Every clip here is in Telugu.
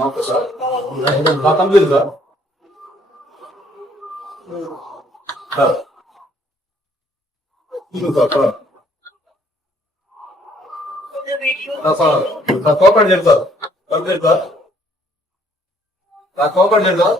నమస్తే సార్. నా కంప్లీట్ సార్. సార్ సార్ కోపడి చేయండి సార్. Complete sir. కోపడి చేయండి సార్.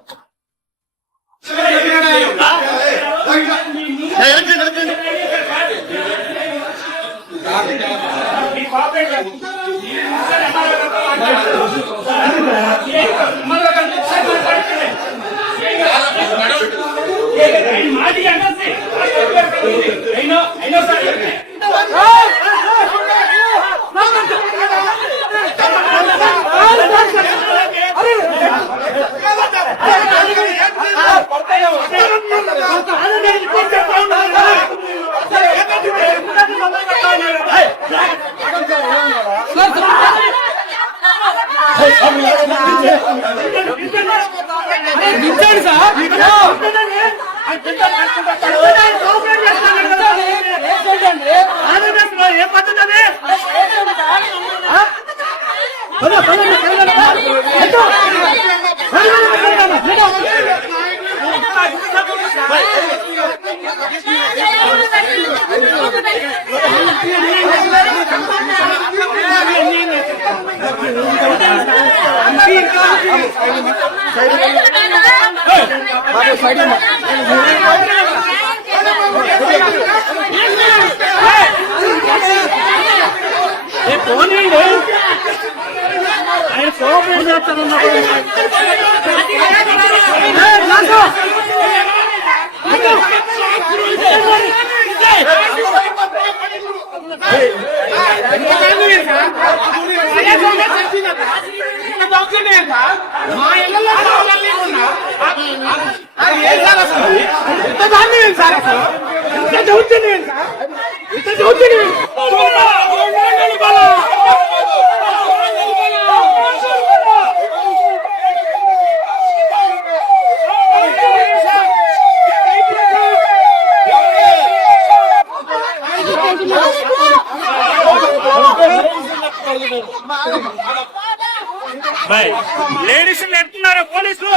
లేడీస్ నెడుతున్నారు పోలీసులు.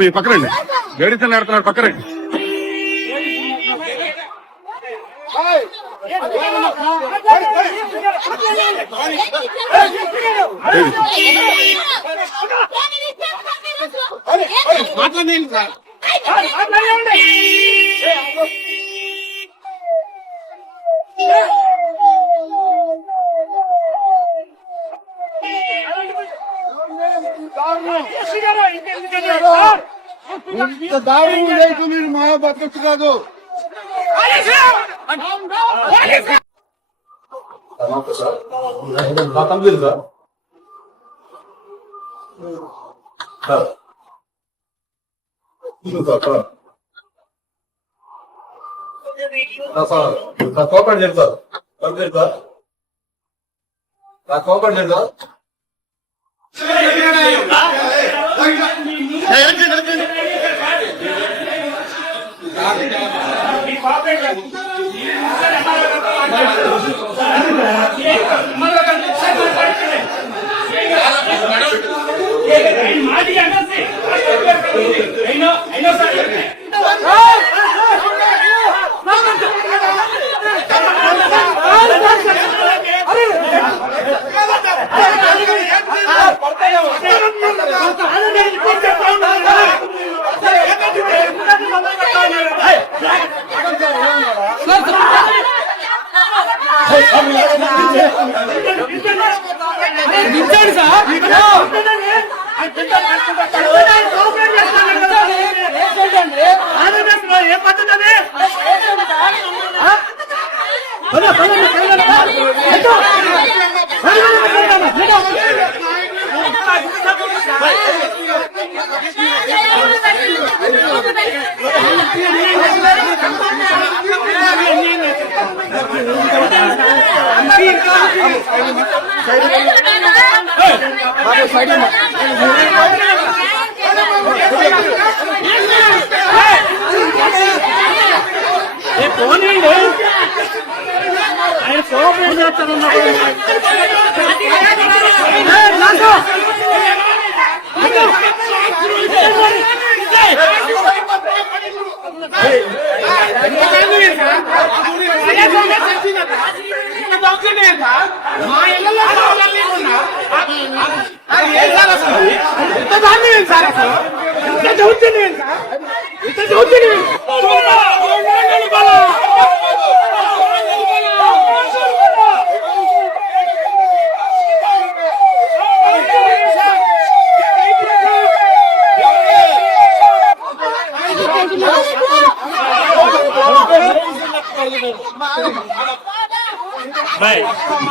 మీరు పక్కరండి. లేడీస్ నెడుతున్నారు పక్కరండి. మాట్లాడండి సార్. ఇంత దారుణం లేదు. మీరు మా బతకచ్చు కాదు. నమస్తే సార్. నా కంప్లీట్ సార్. సార్ కోపడి చేయండి సార్. Complete sir. కోపడి చేయండి సార్. ఆయన మా ఇళ్ళలో కావాలని ఉన్నా ఏం సార్ అసలు ఇంత దాన్ని ఏం సార్ అసలు ఇంత చదువుతుంది ఏం సార్ ఇంత చదువుతుంది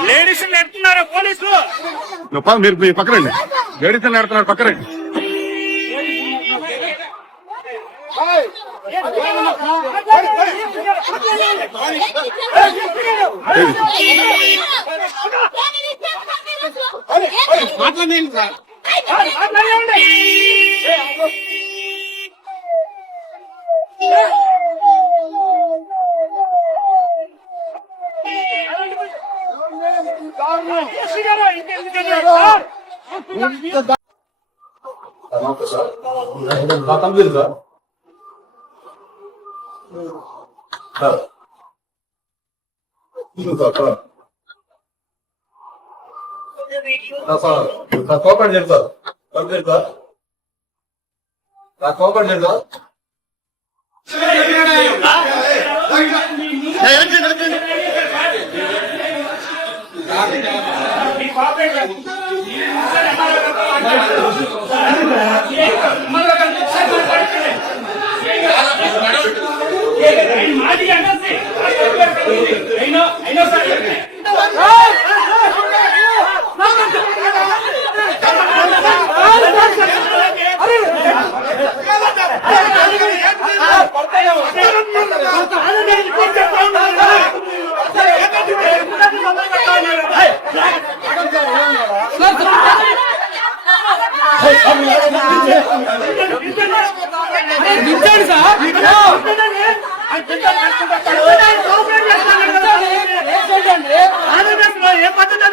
లేడీస్ నెడుతున్నారు పోలీసులు. మీరు మీ పక్కనండి. లేడీస్ నడుతున్నారు పక్కనండి. మాట్లాడండి సార్. నమస్తే సార్. Complete sir. సార్ కోపడి చేయండి సార్. Complete sir. కోపడి చేయండి సార్. ఏ పద్ధతి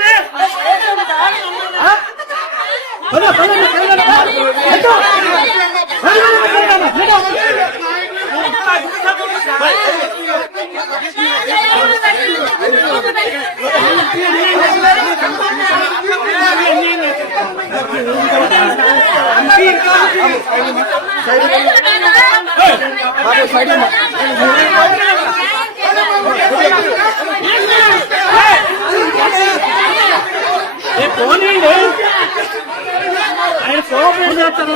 ఆయన కోఆపరేట్ చేస్తాను.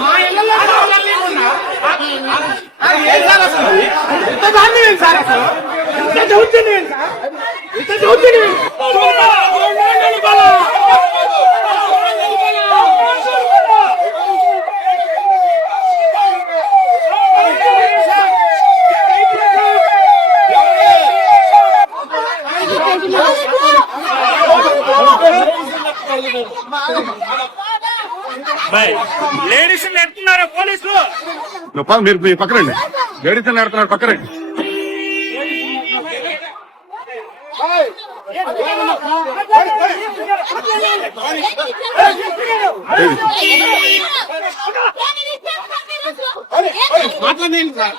మా ఇళ్ళలో కావాలని ఉన్నా ఏం సార్ అసలు ఇంత దాన్ని ఏం సార్ అసలు ఇంత చదువుతుంది ఏం సార్ ఇంత చదువుతుంది లేడీస్ నెడుతున్నారు పోలీసులు. మీరు మీ పక్కనండి. లేడీస్ నడుతున్నారు పక్కనండి. మాట్లాడండి సార్.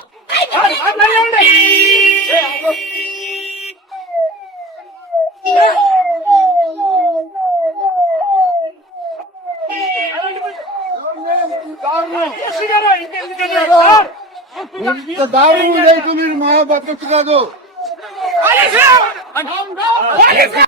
ఇంత దారుణం లేదు. మీరు మా బతకచ్చు కాదు.